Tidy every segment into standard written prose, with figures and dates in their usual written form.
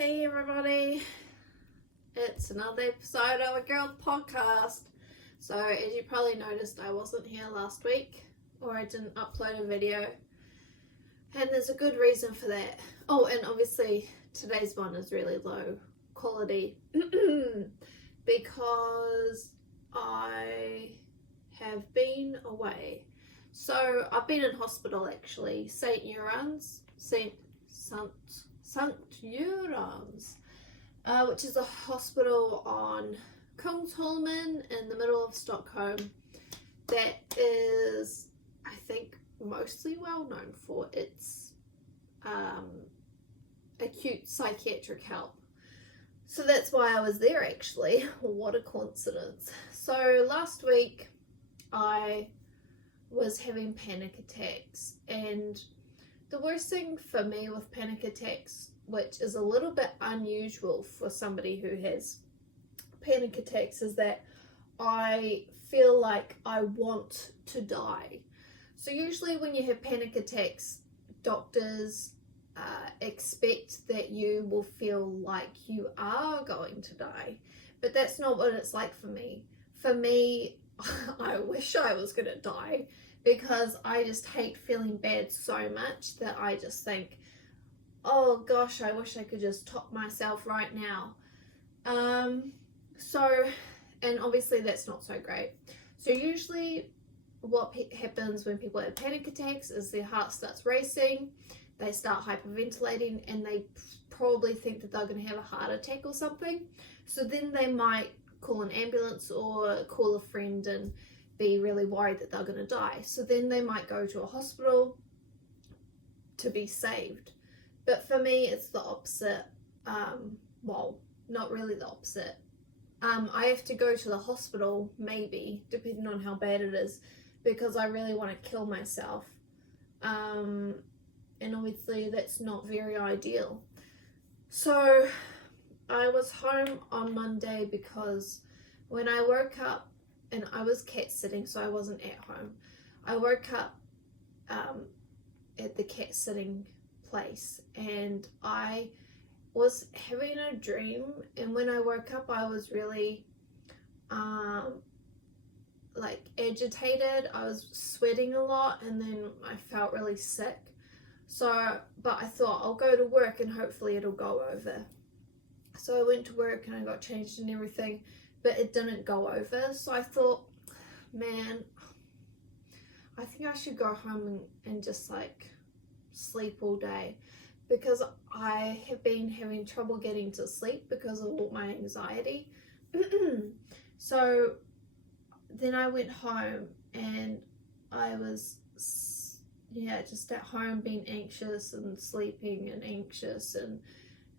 Hey everybody, it's another episode of a girl's podcast. So as you probably noticed, I wasn't here last week, or I didn't upload a video, and there's a good reason for that. Oh, and obviously today's one is really low quality because I have been away. So I've been in hospital actually, St. Jurans, which is a hospital on Kungsholmen in the middle of Stockholm that is, I think, mostly well known for its acute psychiatric help. So that's why I was there actually. What a coincidence. So last week I was having panic attacks, and the worst thing for me with panic attacks, which is a little bit unusual for somebody who has panic attacks, is that I feel like I want to die. So usually when you have panic attacks, doctors expect that you will feel like you are going to die, but that's not what it's like for me. For me, I wish I was going to die, because I just hate feeling bad so much that I just think, oh gosh, I wish I could just top myself right now. And obviously that's not so great. So usually what happens when people have panic attacks is their heart starts racing, they start hyperventilating, and they probably think that they're going to have a heart attack or something. So then they might call an ambulance or call a friend and be really worried that they're going to die. So then they might go to a hospital to be saved. But for me, it's the opposite. Well, not really the opposite. I have to go to the hospital, maybe, depending on how bad it is, because I really want to kill myself. And obviously that's not very ideal. So I was home on Monday because when I woke up, and I was cat sitting, so I wasn't at home. I woke up at the cat sitting place, and I was having a dream, and when I woke up I was really like agitated. I was sweating a lot, and then I felt really sick. But I thought I'll go to work and hopefully it'll go over. So I went to work and I got changed and everything, but it didn't go over. So I thought, man, I think I should go home and just like sleep all day, because I have been having trouble getting to sleep because of all my anxiety. So then I went home and I was just at home being anxious and sleeping and anxious, and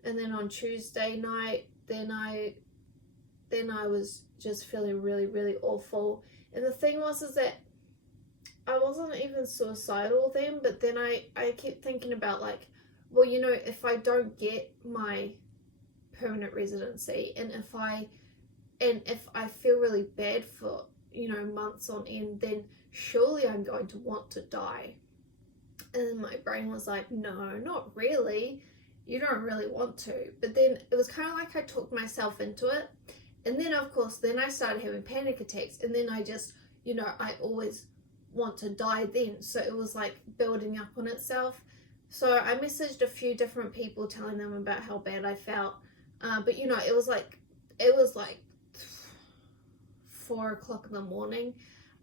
then on Tuesday night then I was just feeling really, really awful. And the thing was is that I wasn't even suicidal then, but then I kept thinking about, like, well, you know, if I don't get my permanent residency, and if I feel really bad for, you know, months on end, then surely I'm going to want to die. And then my brain was like, no, not really. You don't really want to. But then it was kind of like I talked myself into it. And then, of course, then I started having panic attacks. And then I just, you know, I always want to die then. So it was like building up on itself. So I messaged a few different people telling them about how bad I felt. But, you know, it was like 4 o'clock in the morning.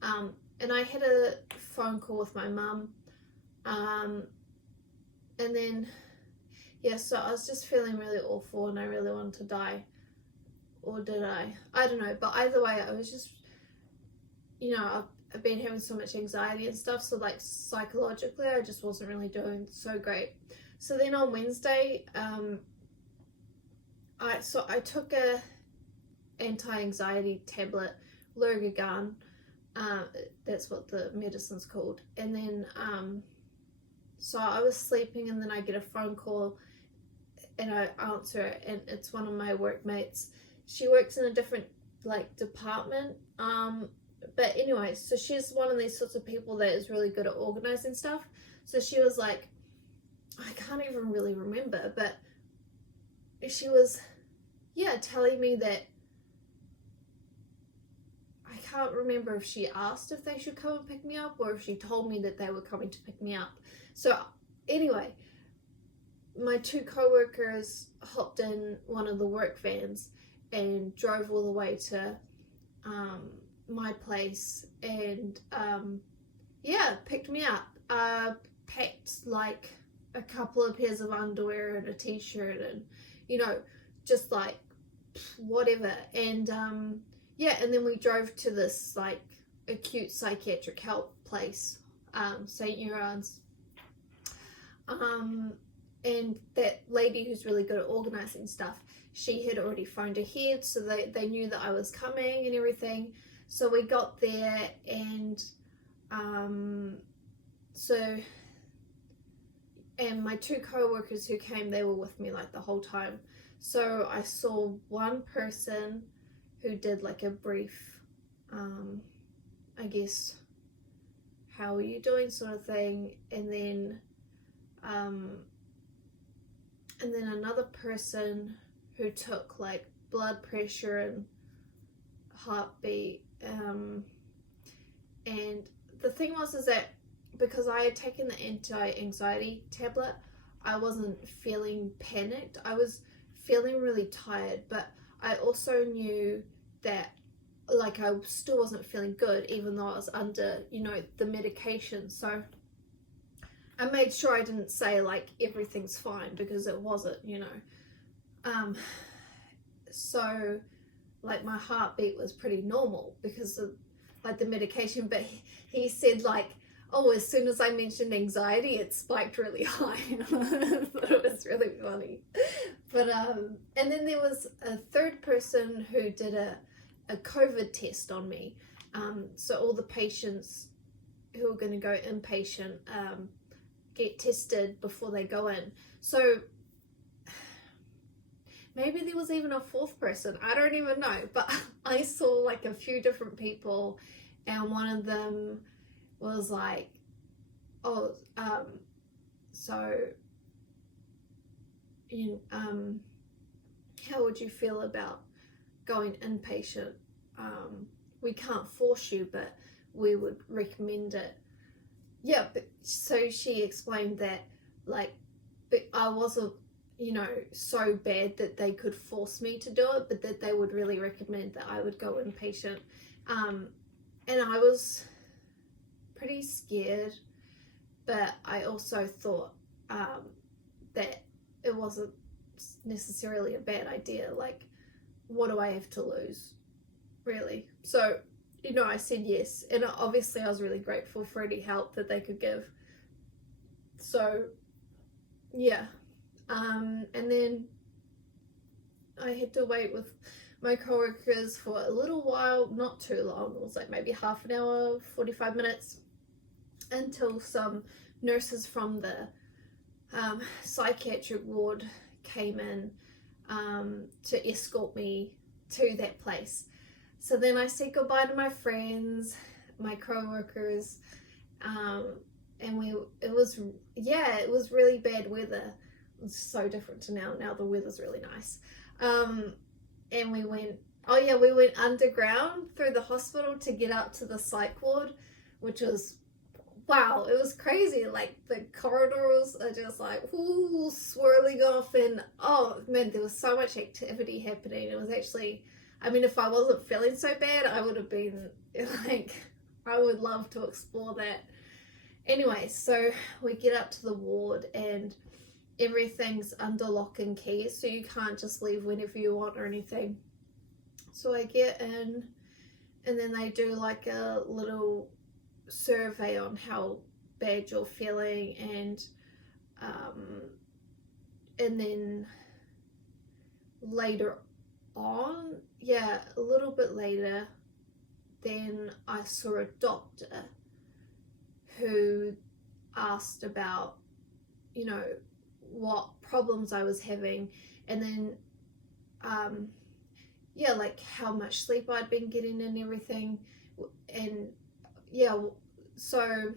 And I had a phone call with my mum. And then, yeah, so I was just feeling really awful and I really wanted to die. Or did I? I don't know. But either way, I was just, you know, I've been having so much anxiety and stuff. So like psychologically, I just wasn't really doing so great. So then on Wednesday, I took a anti-anxiety tablet, Lurgagan. That's what the medicine's called. And then, so I was sleeping, and then I get a phone call and I answer it, and it's one of my workmates. She works in a different like department, but anyway, so she's one of these sorts of people that is really good at organizing stuff. So she was like, I can't even really remember, but she was, telling me that, I can't remember if she asked if they should come and pick me up or if she told me that they were coming to pick me up. So anyway, my two co-workers hopped in one of the work vans and drove all the way to my place and picked me up. Packed like a couple of pairs of underwear and a t-shirt and just like whatever. And and then we drove to this like acute psychiatric help place, St. Euron's. And that lady who's really good at organizing stuff, she had already phoned ahead, so they knew that I was coming and everything. So we got there, and and my two co-workers who came, they were with me like the whole time. So I saw one person who did like a brief, I guess, how are you doing sort of thing, and then another person who took like blood pressure and heartbeat. And the thing was is that because I had taken the anti-anxiety tablet, I wasn't feeling panicked. I was feeling really tired, but I also knew that like I still wasn't feeling good even though I was under, the medication. So I made sure I didn't say like everything's fine, because it wasn't, so like my heartbeat was pretty normal because of like the medication, but he said like, oh, as soon as I mentioned anxiety, it spiked really high. I thought it was really funny. But and then there was a third person who did a COVID test on me. So all the patients who are going to go inpatient get tested before they go in. So maybe there was even a fourth person, I don't even know, but I saw like a few different people, and one of them was like, oh, how would you feel about going inpatient? We can't force you, but we would recommend it. Yeah, but so she explained that like, but I wasn't, so bad that they could force me to do it, but that they would really recommend that I would go inpatient. And I was pretty scared, but I also thought that it wasn't necessarily a bad idea. Like, what do I have to lose, really? So, I said yes, and obviously I was really grateful for any help that they could give. So, yeah. And then I had to wait with my co-workers for a little while, not too long. It was like maybe half an hour, 45 minutes, until some nurses from the psychiatric ward came in to escort me to that place. So then I said goodbye to my friends, my co-workers, and it was really bad weather. It's so different to now. Now the weather's really nice. And we went underground through the hospital to get up to the psych ward, which was, wow, it was crazy. Like the corridors are just like, ooh, swirling off, and oh man, there was so much activity happening. It was actually, I mean, if I wasn't feeling so bad, I would have been like, I would love to explore that. Anyway, so we get up to the ward and everything's under lock and key, so you can't just leave whenever you want or anything. So I get in, and then they do like a little survey on how bad you're feeling, and then later on, a little bit later, then I saw a doctor who asked about, what problems I was having, and then like how much sleep I'd been getting and everything. And so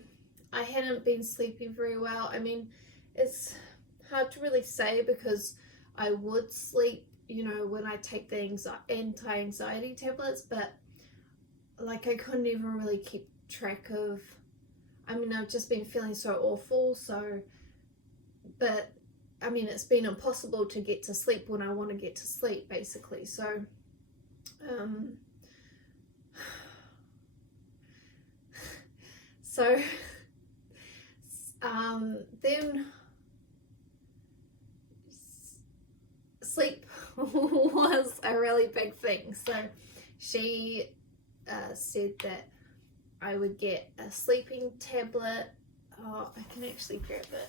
I hadn't been sleeping very well. I mean, it's hard to really say because I would sleep, you know, when I take the anti-anxiety tablets, but like I couldn't even really keep track of, I mean, I've just been feeling so awful, so, but I mean, it's been impossible to get to sleep when I want to get to sleep, basically. So, so, then sleep was a really big thing. So she said that I would get a sleeping tablet. Oh, I can actually grab it.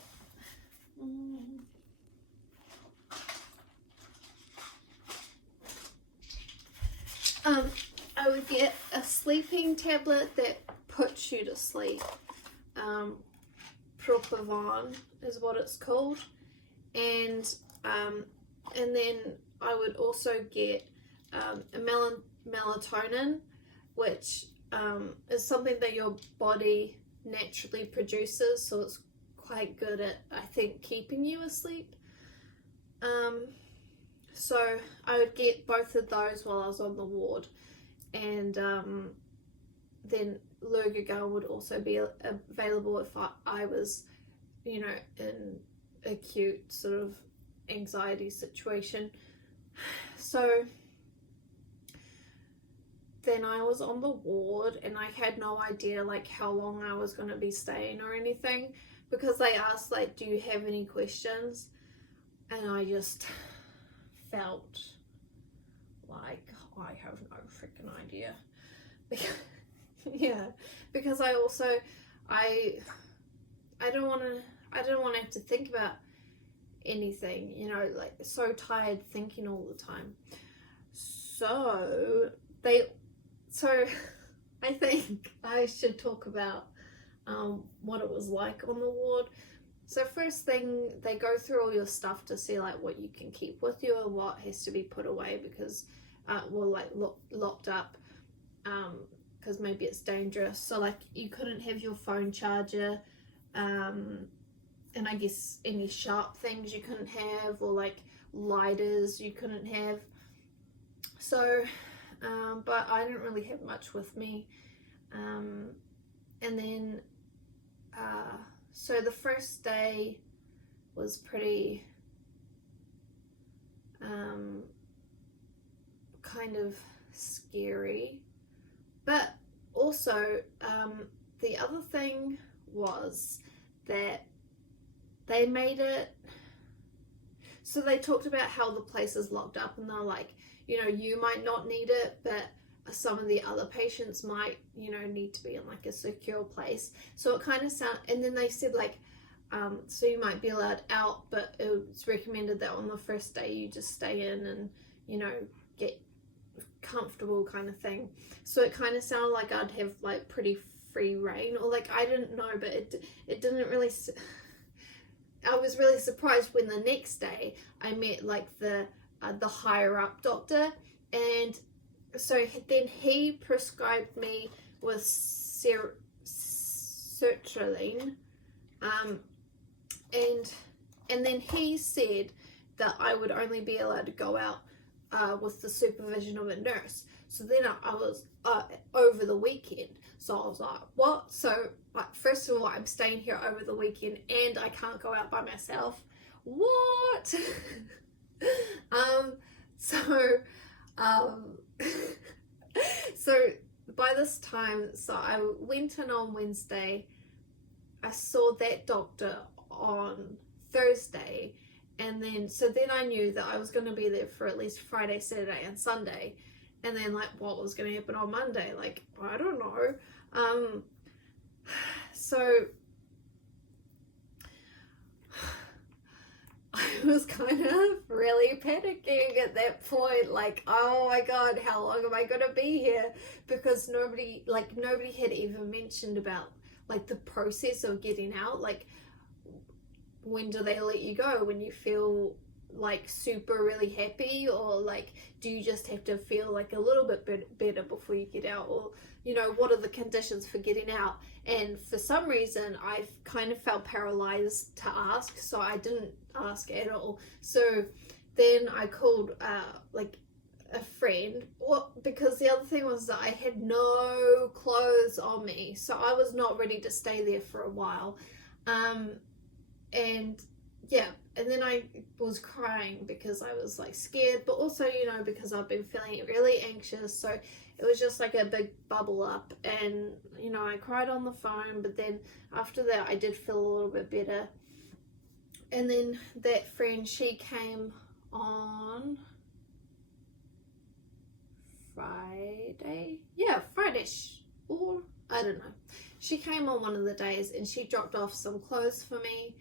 I would get a sleeping tablet that puts you to sleep. Propavan is what it's called, and then I would also get a melatonin, which is something that your body naturally produces, so it's quite good at, I think, keeping you asleep. So I would get both of those while I was on the ward, and then Lurgagal would also be available if I was, you know, in acute sort of anxiety situation. So then I was on the ward, and I had no idea like how long I was going to be staying or anything, because they asked like, do you have any questions? And I just felt like I have no freaking idea. Yeah, because I didn't want to have to think about anything, you know, like so tired thinking all the time. So I think I should talk about what it was like on the ward. So first thing, they go through all your stuff to see like what you can keep with you and what has to be put away because like locked up, because maybe it's dangerous. So like you couldn't have your phone charger, and I guess any sharp things you couldn't have, or like lighters you couldn't have. So but I didn't really have much with me, and then so the first day was pretty kind of scary, but also the other thing was that they made it so they talked about how the place is locked up, and they're like, you know, you might not need it, but some of the other patients might, you know, need to be in like a secure place. So it kind of and then they said like, so you might be allowed out, but it's recommended that on the first day you just stay in and, you know, get comfortable kind of thing. So it kind of sounded like I'd have like pretty free reign, or like, I didn't know, but it didn't really. I was really surprised when the next day I met like the higher up doctor, and so then he prescribed me with sertraline, and then he said that I would only be allowed to go out with the supervision of a nurse. So then I was over the weekend. So I was like, what? So like, first of all, I'm staying here over the weekend and I can't go out by myself. What? So by this time, so I went in on Wednesday. I saw that doctor on Thursday, and then I knew that I was going to be there for at least Friday, Saturday, and Sunday. And then like, what was going to happen on Monday? Like, I don't know. So I was kind of really panicking at that point, like, oh my god, how long am I gonna be here? Because nobody had even mentioned about like the process of getting out. Like, when do they let you go? When you feel like super really happy, or like, do you just have to feel like a little bit better before you get out? Or, you know, what are the conditions for getting out? And for some reason I kind of felt paralyzed to ask, so I didn't ask at all. So then I called like a friend, because the other thing was that I had no clothes on me, so I was not ready to stay there for a while. And yeah, and then I was crying because I was like scared, but also, you know, because I've been feeling really anxious, so it was just like a big bubble up. And you know, I cried on the phone, but then after that I did feel a little bit better. And then that friend, she came on Friday, or I don't know, she came on one of the days and she dropped off some clothes for me,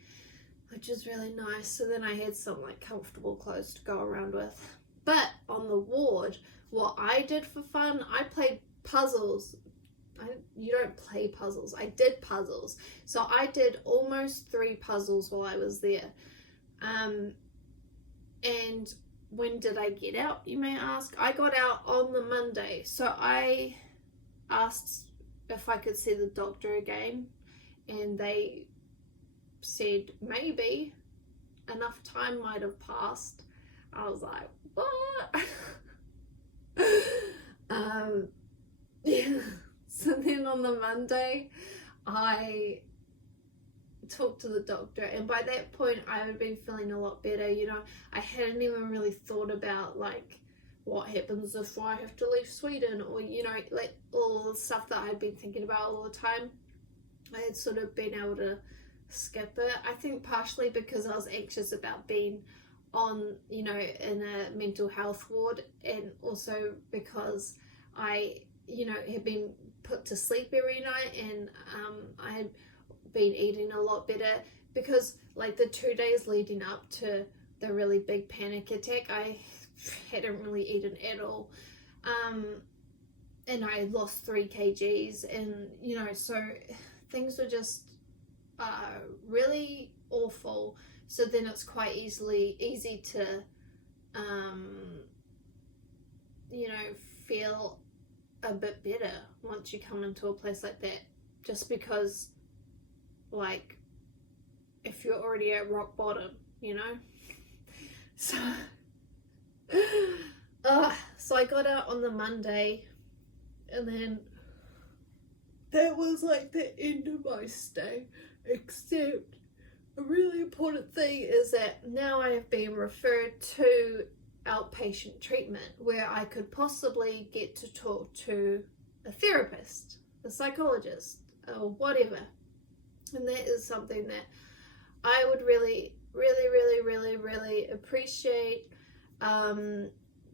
which is really nice. So then I had some like comfortable clothes to go around with. But on the ward, what I did for fun, I played puzzles. You don't play puzzles. I did puzzles. So I did almost 3 puzzles while I was there. And when did I get out, you may ask? I got out on the Monday. So I asked if I could see the doctor again, and they said maybe enough time might have passed. I was like, what? Yeah. So then on the Monday I talked to the doctor, and by that point I had been feeling a lot better. You know, I hadn't even really thought about like what happens if I have to leave Sweden, or you know, like all the stuff that I had been thinking about all the time. I had sort of been able to skip it. I think partially because I was anxious about being on, you know, in a mental health ward, and also because I, you know, had been put to sleep every night, and I had been eating a lot better, because like the 2 days leading up to the really big panic attack, I hadn't really eaten at all, and I lost 3 kgs, and you know, so things were just really awful. So then it's quite easy to you know, feel a bit better once you come into a place like that, just because like if you're already at rock bottom, you know. So so I got out on the Monday, and then that was like the end of my stay, except a really important thing is that now I have been referred to outpatient treatment, where I could possibly get to talk to a therapist, a psychologist, or whatever. And that is something that I would really appreciate,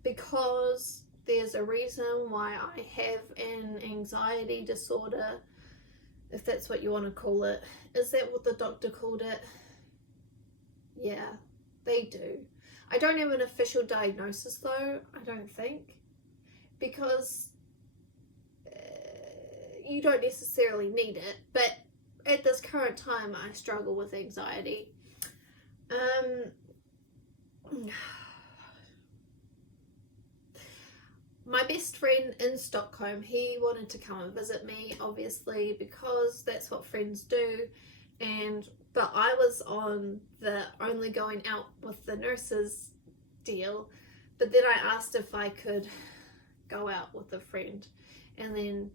because there's a reason why I have an anxiety disorder, if that's what you want to call it. Is that what the doctor called it? Yeah, they do. I don't have an official diagnosis though, I don't think, because you don't necessarily need it, but at this current time I struggle with anxiety. My best friend in Stockholm, he wanted to come and visit me, obviously, because that's what friends do, but I was on the only going out with the nurses deal. But then I asked if I could go out with a friend, and then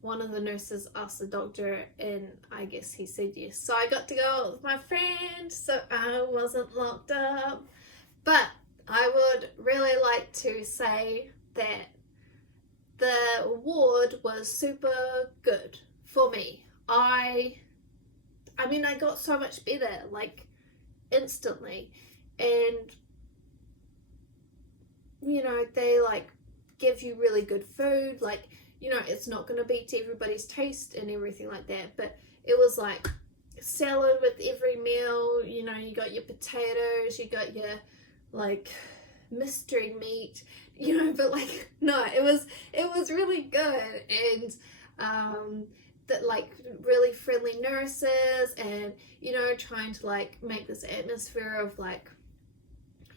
one of the nurses asked the doctor, and I guess he said yes. So I got to go out with my friend, so I wasn't locked up. But I would really like to say that the ward was super good for me. I mean, I got so much better, like instantly. And you know, they like give you really good food, like, you know, it's not going to be to everybody's taste and everything like that, but it was like salad with every meal. You know, you got your potatoes, you got your like mystery meat, you know, but like, no, it was really good. And that like really friendly nurses, and you know, trying to like make this atmosphere of like,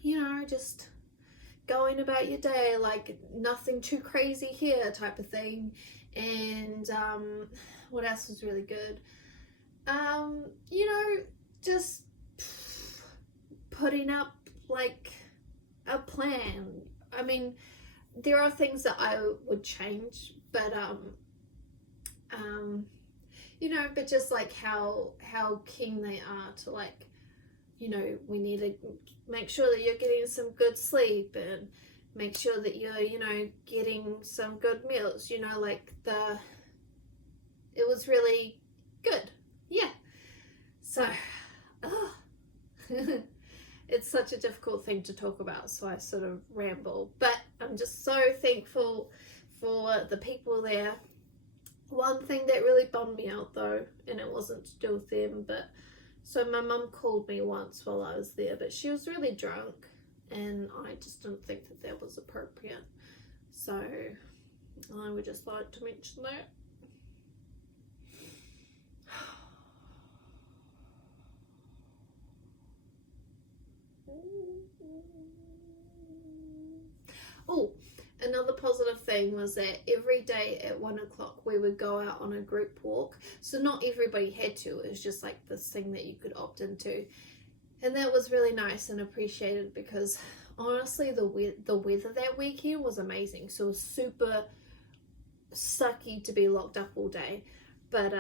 you know, just going about your day, like nothing too crazy here type of thing. And what else was really good? You know, just putting up like a plan. I mean, there are things that I would change, but you know, but just like how keen they are to, like, you know, we need to make sure that you're getting some good sleep and make sure that you're, you know, getting some good meals, you know, like it was really good. Yeah. So, oh. It's such a difficult thing to talk about, so I sort of ramble. But I'm just so thankful for the people there. One thing that really bummed me out though, and it wasn't to do with them, but so my mum called me once while I was there, but she was really drunk, and I just didn't think that that was appropriate. So I would just like to mention that. Oh, another positive thing was that every day at 1 o'clock we would go out on a group walk. So not everybody had to, it was just like this thing that you could opt into. And that was really nice and appreciated, because honestly the weather that weekend was amazing. So it was super sucky to be locked up all day. But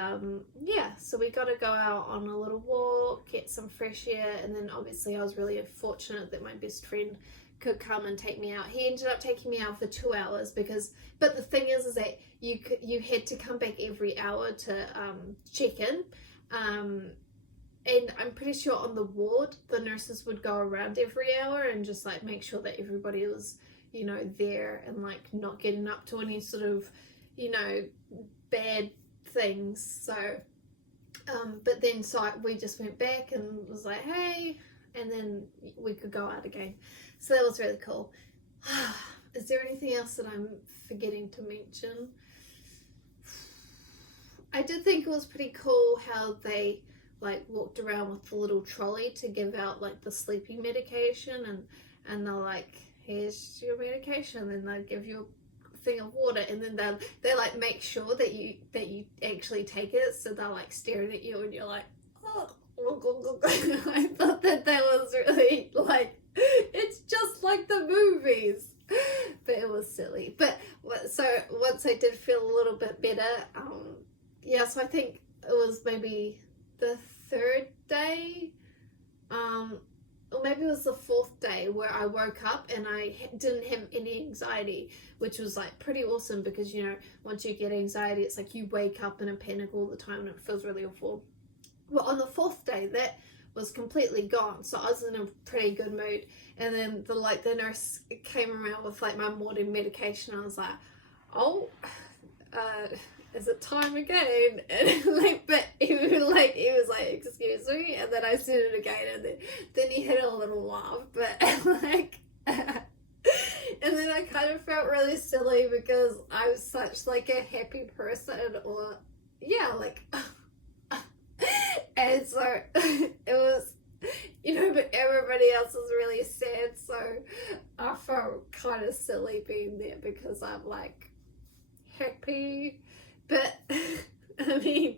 yeah, so we got to go out on a little walk, get some fresh air, and then obviously I was really fortunate that my best friend could come and take me out. He ended up taking me out for 2 hours but the thing is that you had to come back every hour to check in, and I'm pretty sure on the ward the nurses would go around every hour and just like make sure that everybody was, you know, there and like not getting up to any sort of, you know, bad things. So but then so we just went back and was like, hey, and then we could go out again. So that was really cool. Is there anything else that I'm forgetting to mention? I did think it was pretty cool how they like walked around with the little trolley to give out like the sleeping medication, and they're like, here's your medication, and they'll give you a thing of water, and then they like make sure that you actually take it, so they're like staring at you and you're like, oh. I thought that was really like, it's just like the movies, but it was silly. But so once I did feel a little bit better, yeah, so I think it was maybe the 3rd day, or maybe it was the 4th day where I woke up and I didn't have any anxiety, which was like pretty awesome, because, you know, once you get anxiety, it's like you wake up in a panic all the time and it feels really awful. Well, on the 4th day, that was completely gone, so I was in a pretty good mood. And then the nurse came around with like my morning medication. I was like, oh, is it time again? And like, but he was like, excuse me, and then I said it again, and then he had a little laugh, but like, and then I kind of felt really silly because I was such like a happy person, or yeah, like. And so it was, you know, but everybody else was really sad, so I felt kind of silly being there because I'm like happy. But I mean,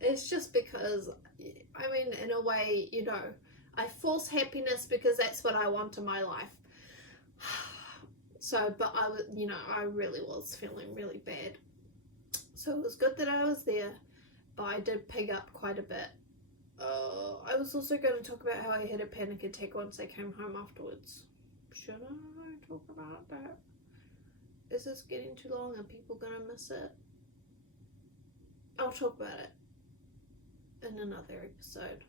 it's just because, I mean, in a way, you know, I force happiness because that's what I want in my life. So, but I was, you know, I really was feeling really bad. So it was good that I was there, but I did pig up quite a bit. I was also going to talk about how I had a panic attack once I came home afterwards. Should I talk about that? Is this getting too long? Are people going to miss it? I'll talk about it in another episode.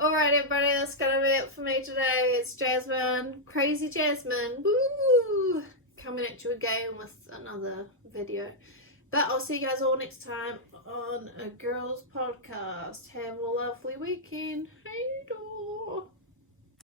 Alright everybody, that's going to be it for me today. It's Jasmine, Crazy Jasmine, woo! Coming at you again with another video. But I'll see you guys all next time on a girls podcast. Have a lovely weekend. Hey, door.